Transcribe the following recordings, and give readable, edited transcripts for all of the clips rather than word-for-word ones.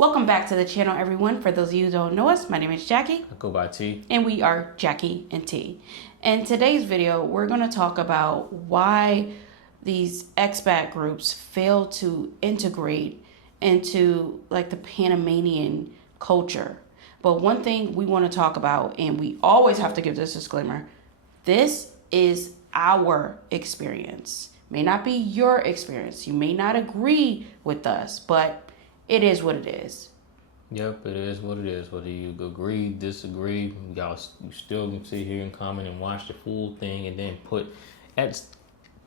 Welcome back to the channel, everyone. For those of you who don't know us, my name is Jackie. I go by T. And we are Jackie and T. In today's video, we're going to talk about why these expat groups fail to integrate into like the Panamanian culture. But one thing we want to talk about, and we always have to give this disclaimer, this is our experience. May not be your experience. You may not agree with us, but it is what it is. Yep, it is what it is. Whether you agree, disagree, you still can sit here and comment and watch the full thing and then put at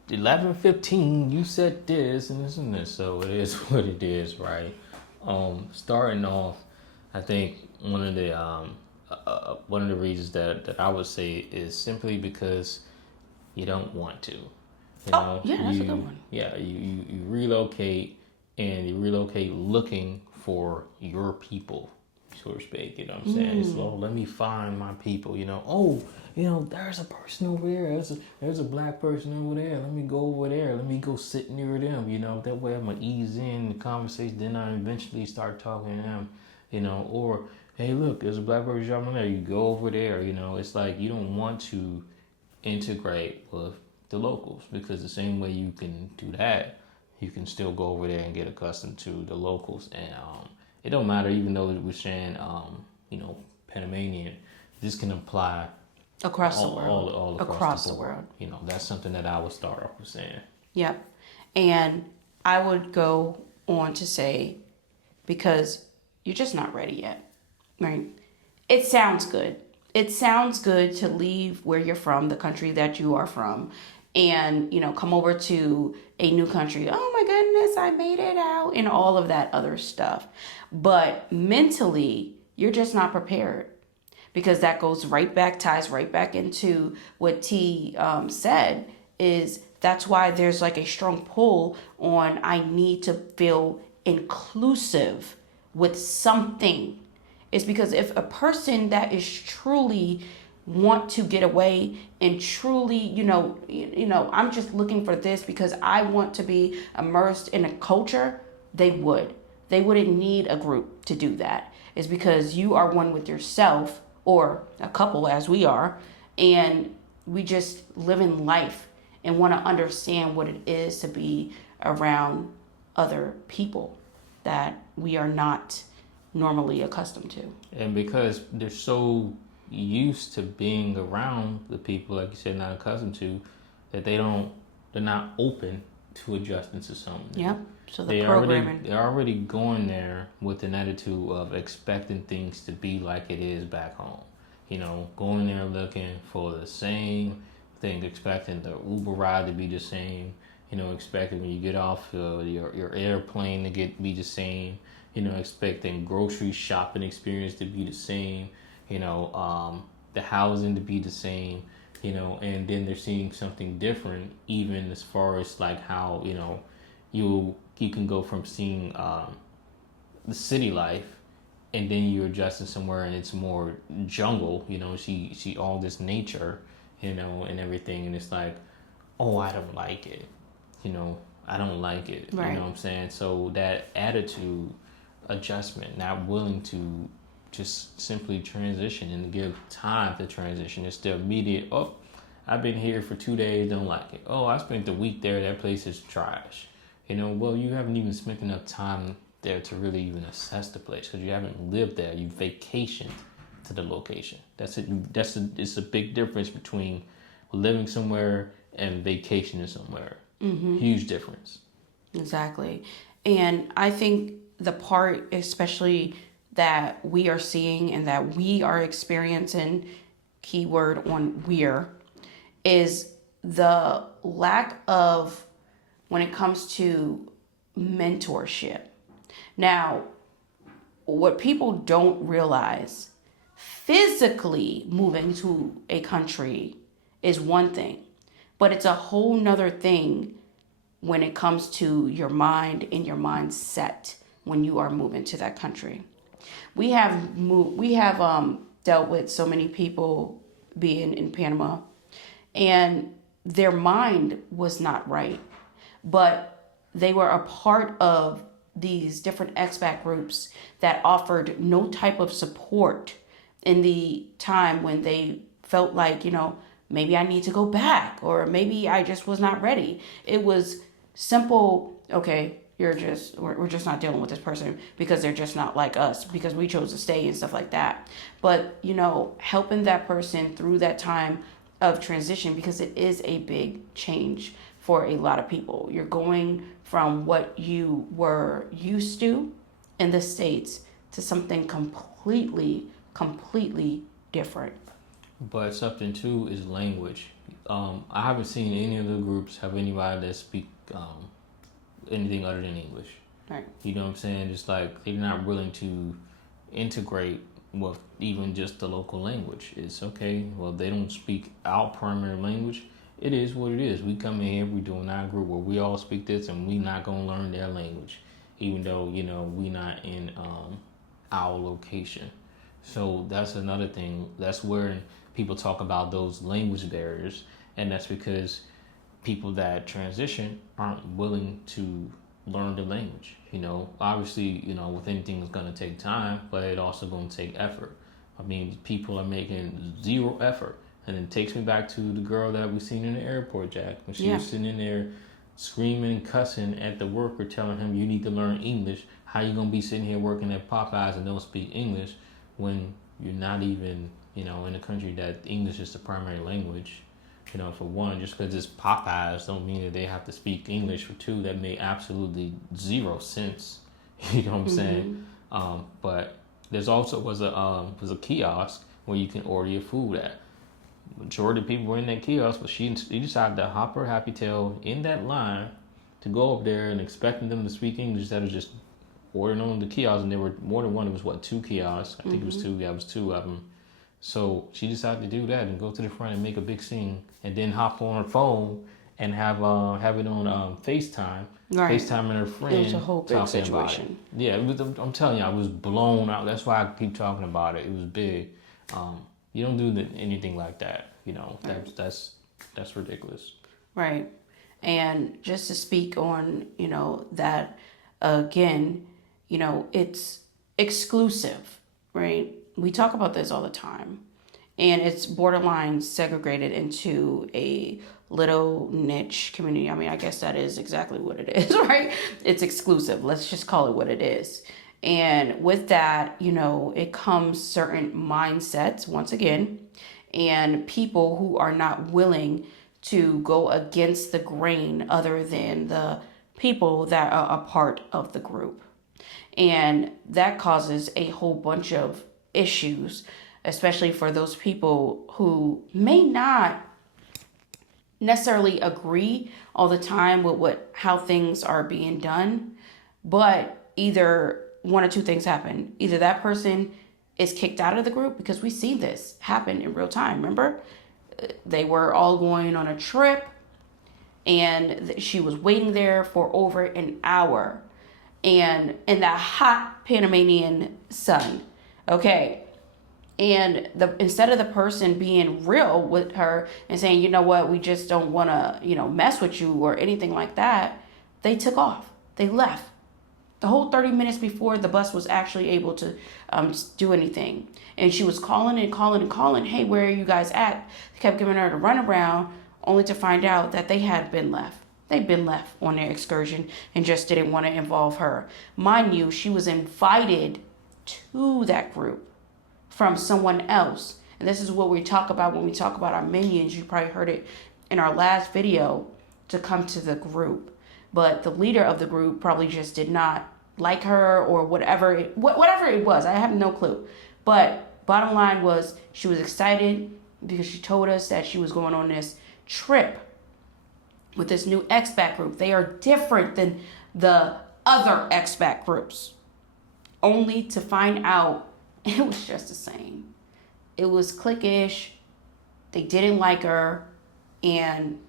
11:15 you said this and this and this. So it is what it is, right? Starting off, I think one of the reasons that I would say is simply because you don't want to. That's a good one. Yeah, you relocate. And you relocate looking for your people, so to speak. You know what I'm saying? So let me find my people. There's a person over there. There's a black person over there. Let me go over there. Let me go sit near them. That way I'm gonna ease in the conversation. Then I eventually start talking to them. Or hey, look, there's a black person over there. You go over there. It's like you don't want to integrate with the locals because the same way you can do that, you can still go over there and get accustomed to the locals. And it don't matter, even though we're saying, Panamanian, this can apply across the world. All across the world. That's something that I would start off with saying. Yep. And I would go on to say, because you're just not ready yet, right? It sounds good. It sounds good to leave where you're from, the country that you are from, and, come over to a new country. Oh my goodness, I made it out, and all of that other stuff. But mentally, you're just not prepared, because that ties right back into what T said, is that's why there's like a strong pull on I need to feel inclusive with something. It's because if a person that is truly want to get away and truly, I'm just looking for this because I want to be immersed in a culture, they wouldn't need a group to do that. It's because you are one with yourself, or a couple as we are, and we just live in life and want to understand what it is to be around other people that we are not normally accustomed to. And because they're so used to being around the people, like you said, not accustomed to, that they're not open to adjusting to something. Yep. So they're already going there with an attitude of expecting things to be like it is back home. Going there looking for the same thing, expecting the Uber ride to be the same. Expecting when you get off your airplane to be the same. Expecting grocery shopping experience to be the same. The housing to be the same, and then they're seeing something different, even as far as like how, you can go from seeing the city life, and then you're adjusting somewhere and it's more jungle, see all this nature, and everything, and it's like, oh, I don't like it, I don't like it, right. You know what I'm saying? So that attitude adjustment, not willing to just simply transition and give time to transition. It's the immediate, oh, I've been here for 2 days, don't like it. Oh, I spent the week there, that place is trash. Well, you haven't even spent enough time there to really even assess the place because you haven't lived there. You vacationed to the location. It's a big difference between living somewhere and vacationing somewhere. Mm-hmm. Huge difference. Exactly. And I think the part, especially that we are seeing and that we are experiencing, keyword on we're, is the lack of, when it comes to mentorship. Now, what people don't realize, physically moving to a country is one thing, but it's a whole nother thing when it comes to your mind and your mindset when you are moving to that country. We have dealt with so many people being in Panama, and their mind was not right, but they were a part of these different expat groups that offered no type of support in the time when they felt like, maybe I need to go back, or maybe I just was not ready. It was simple, okay, we're just not dealing with this person because they're just not like us, because we chose to stay and stuff like that. But, helping that person through that time of transition, because it is a big change for a lot of people. You're going from what you were used to in the States to something completely different. But something too is language. I haven't seen any of the groups have anybody that speak anything other than English. Right. You know what I'm saying? It's like they're not willing to integrate with even just the local language. It's okay. Well, they don't speak our primary language. It is what it is. We come in here, we doing our group where we all speak this, and we not gonna learn their language, even though we not in our location. So that's another thing. That's where people talk about those language barriers, and that's because people that transition aren't willing to learn the language. Obviously, with anything it's gonna take time, but it also gonna take effort. I mean, people are making zero effort. And it takes me back to the girl that we seen in the airport, Jack, when she was sitting in there screaming and cussing at the worker, telling him, you need to learn English. How you going to be sitting here working at Popeyes and don't speak English when you're not even, in a country that English is the primary language? For one, just because it's Popeyes don't mean that they have to speak English. For two, that made absolutely zero sense. You know what I'm saying? But there's also was a kiosk where you can order your food at. Majority of people were in that kiosk, but she decided to hop her happy tail in that line to go up there and expecting them to speak English instead of just ordering on the kiosk. And there were more than one. It was two kiosks. I think it was two. Yeah, it was two of them. So she decided to do that and go to the front and make a big scene, and then hop on her phone and have it on FaceTime. Right. FaceTiming her friend. It was a whole big situation. Yeah, I'm telling you, I was blown out. That's why I keep talking about it. It was big. You don't do anything like that, Right. That's ridiculous. Right. And just to speak on, that again, it's exclusive, right? We talk about this all the time, and it's borderline segregated into a little niche community. I mean, I guess that is exactly what it is, right? It's exclusive. Let's just call it what it is. And with that, it comes certain mindsets, once again, and people who are not willing to go against the grain other than the people that are a part of the group. And that causes a whole bunch of issues, especially for those people who may not necessarily agree all the time with how things are being done, but either one or two things happen. Either that person is kicked out of the group, because we see this happen in real time. Remember, they were all going on a trip, and she was waiting there for over an hour, and in that hot Panamanian sun. Okay. And instead of the person being real with her and saying, you know what, we just don't want to, mess with you or anything like that, they took off. They left. The whole 30 minutes before the bus was actually able to do anything. And she was calling and calling and calling, hey, where are you guys at? They kept giving her the runaround, only to find out that they had been left. They'd been left on their excursion and just didn't want to involve her. Mind you, she was invited to that group from someone else. And this is what we talk about when we talk about our minions. You probably heard it in our last video, to come to the group. But the leader of the group probably just did not like her, or whatever it was. I have no clue. But bottom line was, she was excited because she told us that she was going on this trip with this new expat group. They are different than the other expat groups, only to find out it was just the same. It was cliquish. They didn't like her, and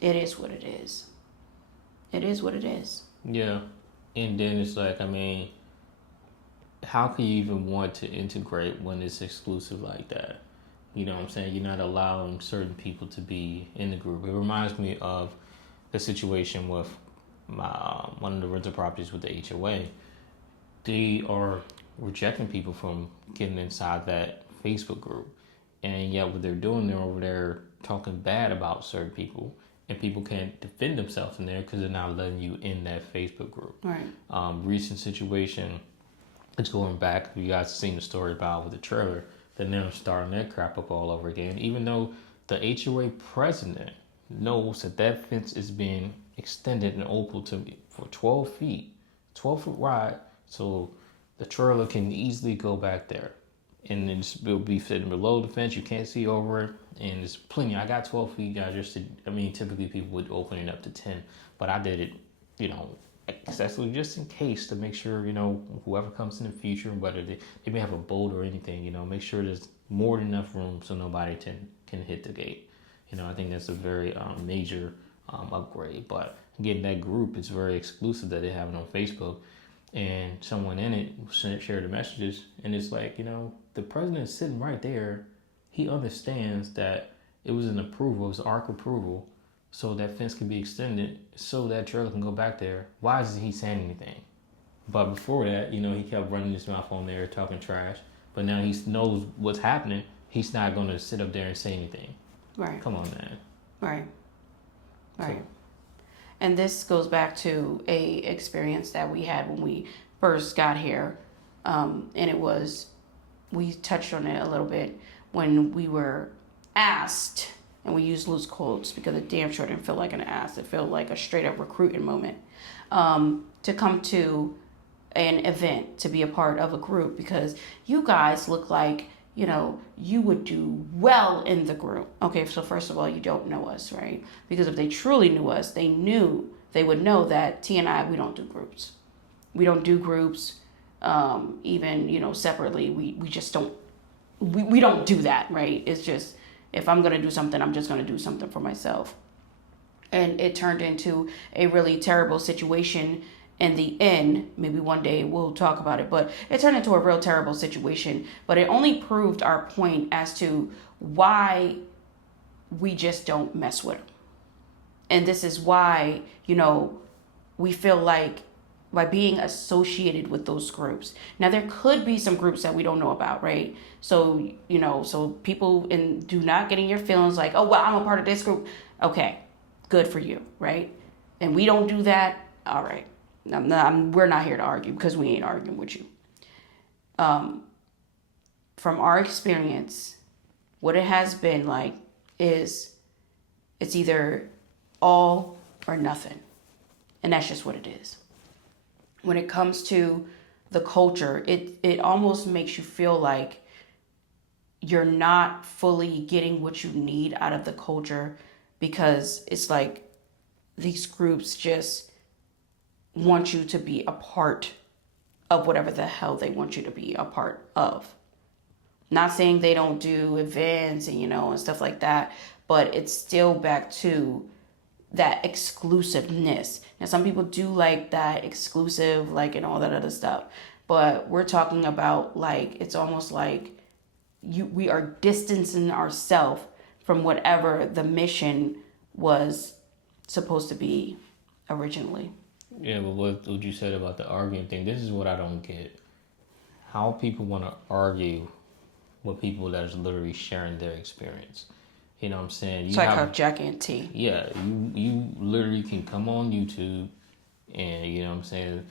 it is what it is. It is what it is. Yeah. And then it's like, I mean, how can you even want to integrate when it's exclusive like that? You know what I'm saying? You're not allowing certain people to be in the group. It reminds me of the situation with one of the rental properties with the HOA, they are rejecting people from getting inside that Facebook group. And yet what they're doing, they're over there talking bad about certain people, and people can't defend themselves in there because they're not letting you in that Facebook group. Right. Recent situation, it's going back, you guys seen the story about with the trailer, they're now starting that crap up all over again, even though the HOA president knows that fence is being extended and open to for 12 feet, 12 foot wide, so the trailer can easily go back there. And it'll be sitting below the fence. You can't see over it. And there's plenty. I got 12 feet. Typically people would open it up to 10. But I did it, excessively just in case to make sure, whoever comes in the future, whether they may have a boat or anything, make sure there's more than enough room so nobody can hit the gate. I think that's a very major upgrade. But again, that group is very exclusive that they have it on Facebook. And someone in it shared the messages, and it's like, the president's sitting right there. He understands that it was an approval, it was ARC approval, so that fence can be extended, so that trailer can go back there. Why isn't he saying anything? But before that, he kept running his mouth on there, talking trash. But now he knows what's happening. He's not going to sit up there and say anything. Right. Come on, man. Right. Right. So, and this goes back to a experience that we had when we first got here. And it was, we touched on it a little bit when we were asked, and we use loose quotes because it damn sure didn't feel like an ask. It felt like a straight up recruiting moment, to come to an event, to be a part of a group, because you guys look like, you would do well in the group. Okay, so first of all, you don't know us, right? Because if they truly knew us, they would know that T and I, we don't do groups. We don't do groups, even, separately. We just don't, we don't do that, right? It's just, if I'm going to do something, I'm just going to do something for myself. And it turned into a really terrible situation in the end. Maybe one day we'll talk about it, but it turned into a real terrible situation. But it only proved our point as to why we just don't mess with them. And this is why, we feel like by being associated with those groups. Now, there could be some groups that we don't know about, right? So, so people do not get in your feelings like, oh, well, I'm a part of this group. Okay, good for you, right? And we don't do that. All right. We're not here to argue because we ain't arguing with you. From our experience, what it has been like is it's either all or nothing. And that's just what it is. When it comes to the culture, it almost makes you feel like you're not fully getting what you need out of the culture, because it's like these groups just want you to be a part of whatever the hell they want you to be a part of. Not saying they don't do events and, and stuff like that, but it's still back to that exclusiveness. Now, some people do like that exclusive, and all that other stuff, but we're talking about it's almost like we are distancing ourselves from whatever the mission was supposed to be originally. Yeah, but what you said about the arguing thing, this is what I don't get. How people want to argue with people that is literally sharing their experience. You know what I'm saying? It's like how Jack and T. Yeah, you literally can come on YouTube and,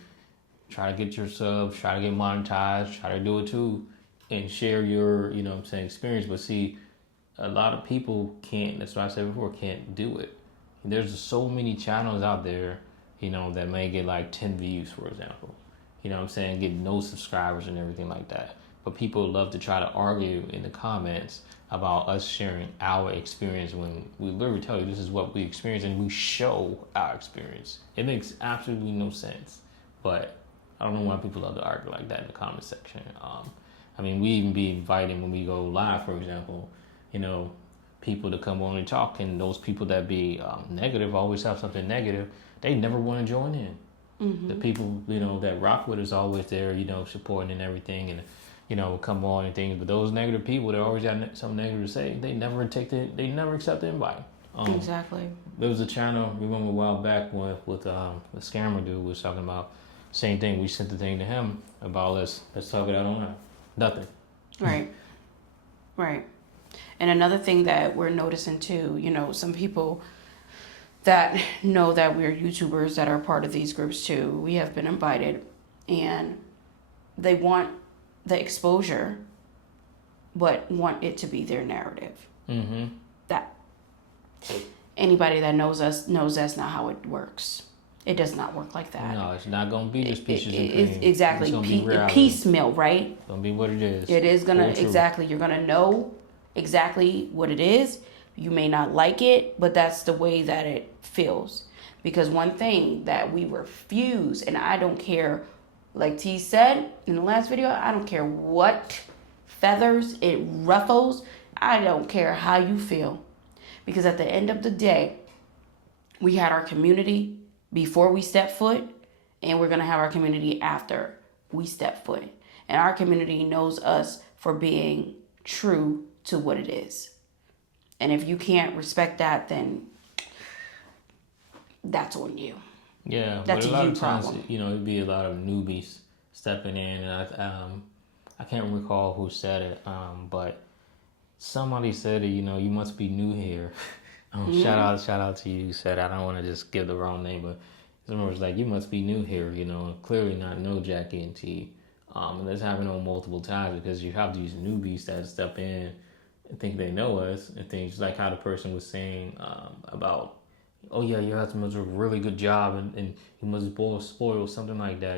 try to get your subs, try to get monetized, try to do it too, and share your, experience. But see, a lot of people can't, that's what I said before, can't do it. There's so many channels out there, that may get 10 views, for example. Get no subscribers and everything like that. But people love to try to argue in the comments about us sharing our experience when we literally tell you this is what we experience and we show our experience. It makes absolutely no sense. But I don't know why people love to argue like that in the comment section. We even be inviting when we go live, for example, people to come on and talk, and those people that be negative, always have something negative, they never want to join in. Mm-hmm. The people, that rock with us always there, supporting and everything, and, come on and things. But those negative people that always got something negative to say, they never accept the invite. Exactly. There was a channel, remember a while back with the scammer dude was talking about same thing. We sent the thing to him about let's talk it out on that. Nothing. Right. Right. And another thing that we're noticing too, some people that know that we're YouTubers that are part of these groups too, we have been invited and they want the exposure, but want it to be their narrative. Mm-hmm. That anybody that knows us knows that's not how it works. It does not work like that. No, it's not gonna be just pieces of cream. Exactly. It's gonna be reality. Piecemeal, right? It's gonna be what it is. It is gonna exactly. You're gonna know exactly what it is. You may not like it, but that's the way that it feels. Because one thing that we refuse, and I don't care, like T said in the last video, I don't care what feathers it ruffles. I don't care how you feel. Because at the end of the day, we had our community before we step foot, and we're going to have our community after we step foot. And our community knows us for being true to what it is. And if you can't respect that, then that's on you. Yeah, that's but a lot you of times, problem. It'd be a lot of newbies stepping in, and I can't recall who said it, but somebody said it. You must be new here. Shout out to you. Said I don't want to just give the wrong name, but someone was like, you must be new here. Clearly not know Jackie and T. And that's happened on multiple times because you have these newbies that step in and think they know us, and things like how the person was saying about, oh yeah, your husband does a really good job and he must spoil something like that.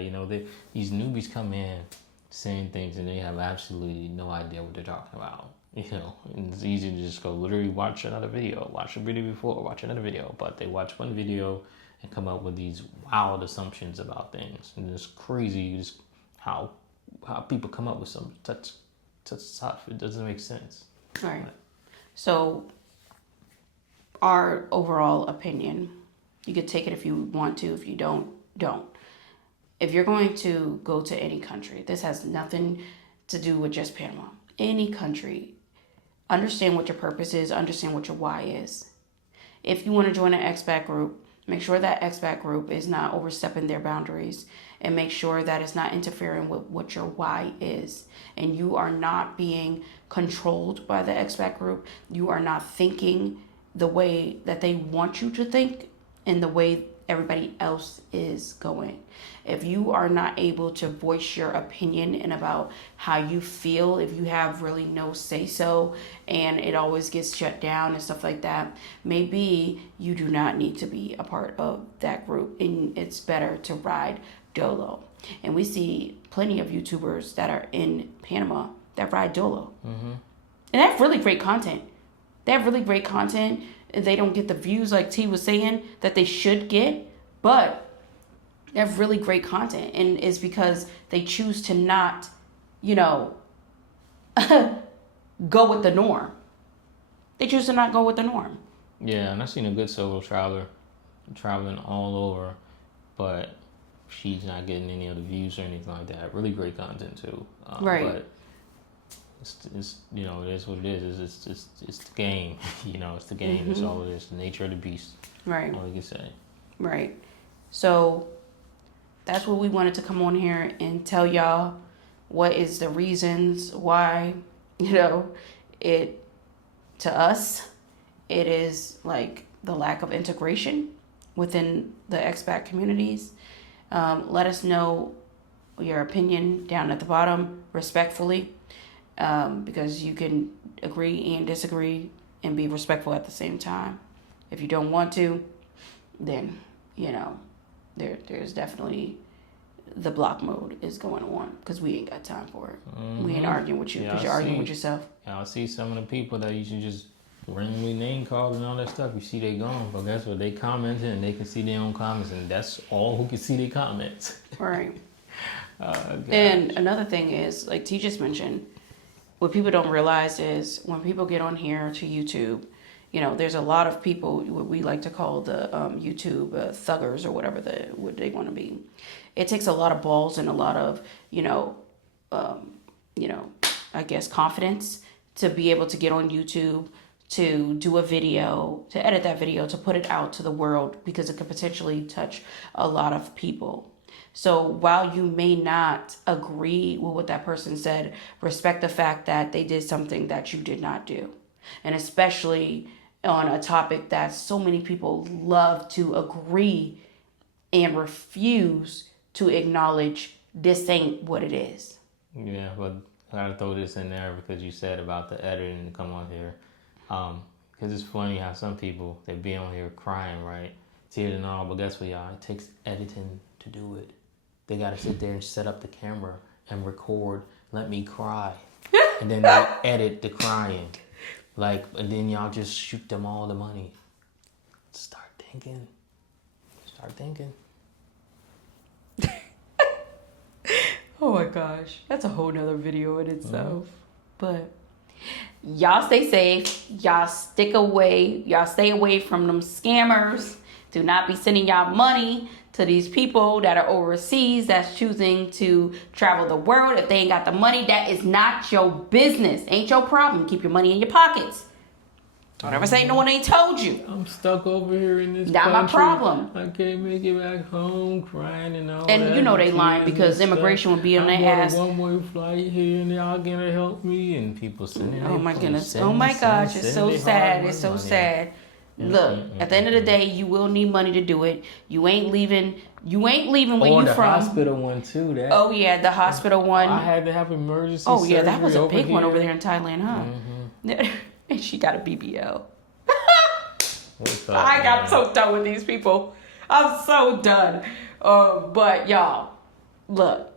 These newbies come in saying things and they have absolutely no idea what they're talking about. And it's easy to just go literally watch another video, watch a video before, watch another video, but they watch one video and come up with these wild assumptions about things, and it's crazy just how people come up with such stuff. It doesn't make sense. All right. So our overall opinion, you could take it if you want to. If you don't. If you're going to go to any country, this has nothing to do with just Panama. Any country, understand what your purpose is, understand what your why is. If you want to join an expat group, make sure that expat group is not overstepping their boundaries, and make sure that it's not interfering with what your why is. And you are not being controlled by the expat group. You are not thinking the way that they want you to think and the way everybody else is going. If you are not able to voice your opinion and about how you feel, if you have really no say so and it always gets shut down and stuff like that, maybe you do not need to be a part of that group, and it's better to ride dolo. And we see plenty of YouTubers that are in Panama that ride dolo. Mm-hmm. And they have really great content. They don't get the views like T was saying that they should get, but they have really great content. And it's because they choose to not, go with the norm. They choose to not go with the norm. Yeah, and I've seen a good solo traveler traveling all over, but she's not getting any other views or anything like that. Really great content too. Right. But it's it is what it is. It's the game. It's the game. Mm-hmm. It's all it is. The nature of the beast. Right. All you can say. Right. So that's what we wanted to come on here and tell y'all. What is the reasons why, it, to us, it is like the lack of integration within the expat communities. Let us know your opinion down at the bottom respectfully, because you can agree and disagree and be respectful at the same time. If you don't want to, then, there's definitely the block mode is going on, because we ain't got time for it. Mm-hmm. We ain't arguing with you because you're arguing with yourself. I see some of the people that you should just randomly name calls and all that stuff. You see they gone, but guess what? They commented and they can see their own comments, and that's all who can see their comments. Right. And another thing is, like T just mentioned, what people don't realize is when people get on here to YouTube, there's a lot of people, what we like to call the YouTube thuggers or whatever what they want to be. It takes a lot of balls and a lot of, I guess confidence to be able to get on YouTube, to do a video, to edit that video, to put it out to the world because it could potentially touch a lot of people. So while you may not agree with what that person said, respect the fact that they did something that you did not do. And especially on a topic that so many people love to agree and refuse to acknowledge this ain't what it is. Yeah, but I gotta throw this in there because you said about the editing to come on here. Because it's funny how some people, they be on here crying, right? Tears and all, but guess what, y'all? It takes editing to do it. They gotta sit there and set up the camera and record, let me cry. And then they edit the crying. Like, and then y'all just shoot them all the money. Start thinking. Oh my gosh, that's a whole nother video in itself. But y'all stay safe. Y'all stay away from them scammers. Do not be sending y'all money to these people that are overseas that's choosing to travel the world. If they ain't got the money, that is not your business. Ain't your problem. Keep your money in your pockets. Don't ever say no one ain't told you. I'm stuck over here in this Not country. my problem. I can't make it back home, crying and all And that. you know they lying because immigration would be on their ass. I'm on a one-way flight here and y'all gonna help me, and people sending. Oh my goodness. Oh my gosh. It's so sad. It's so sad. Look, at the end of the day, you will need money to do it. You ain't leaving where you the from. hospital one too. That. Oh yeah, the hospital one. I had to have emergency. Oh yeah, that was a big here. one over there in Thailand, huh? And she got a BBL. I got so done with these people. I'm so done. But y'all, look,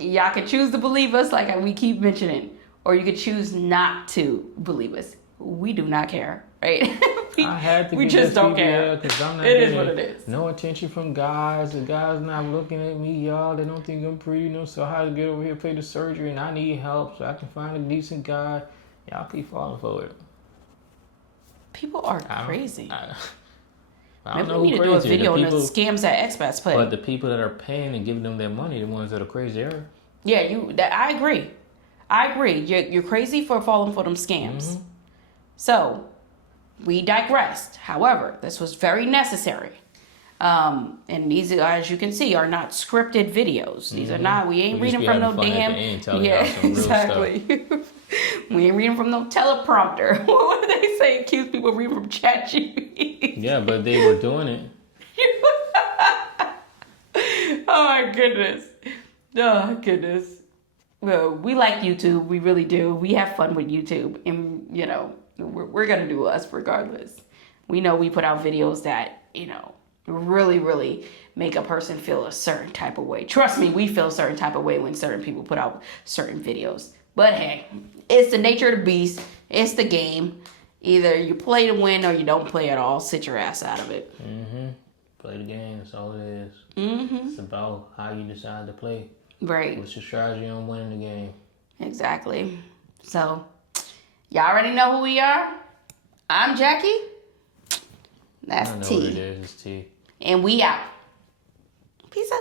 y'all can choose to believe us like we keep mentioning, or you can choose not to believe us. We do not care, right? I had to we get just this don't BBL care. Cause I'm not It is what it is. No attention from guys. The guys not looking at me, y'all. They don't think I'm pretty, So I had to get over here, pay the surgery, and I need help so I can find a decent guy. Y'all keep falling for it. People are crazy. I don't Maybe know we need who to do a crazy. video on the people, scams that expats play. But the people that are paying and giving them their money, the ones that are crazier. Yeah, I agree. You're crazy for falling for them scams. Mm-hmm. So, we digressed. However, this was very necessary. And these, as you can see, are not scripted videos. These are not. We ain't reading from no damn. Yeah, exactly. We ain't reading from no teleprompter. What do they say? Accuse people reading from ChatGPT. Yeah, but they were doing it. Oh my goodness. Oh goodness. Well, we like YouTube. We really do. We have fun with YouTube, and we're gonna do us regardless. We know we put out videos that really, really make a person feel a certain type of way. Trust me, we feel a certain type of way when certain people put out certain videos. But hey, it's the nature of the beast. It's the game. Either you play to win or you don't play at all. Sit your ass out of it. Play the game. That's all it is. It's about how you decide to play. Right. What's your strategy on winning the game? Exactly. So, y'all already know who we are. I'm Jackie. That's I know T. what it is. It's T. And we out. Peace out.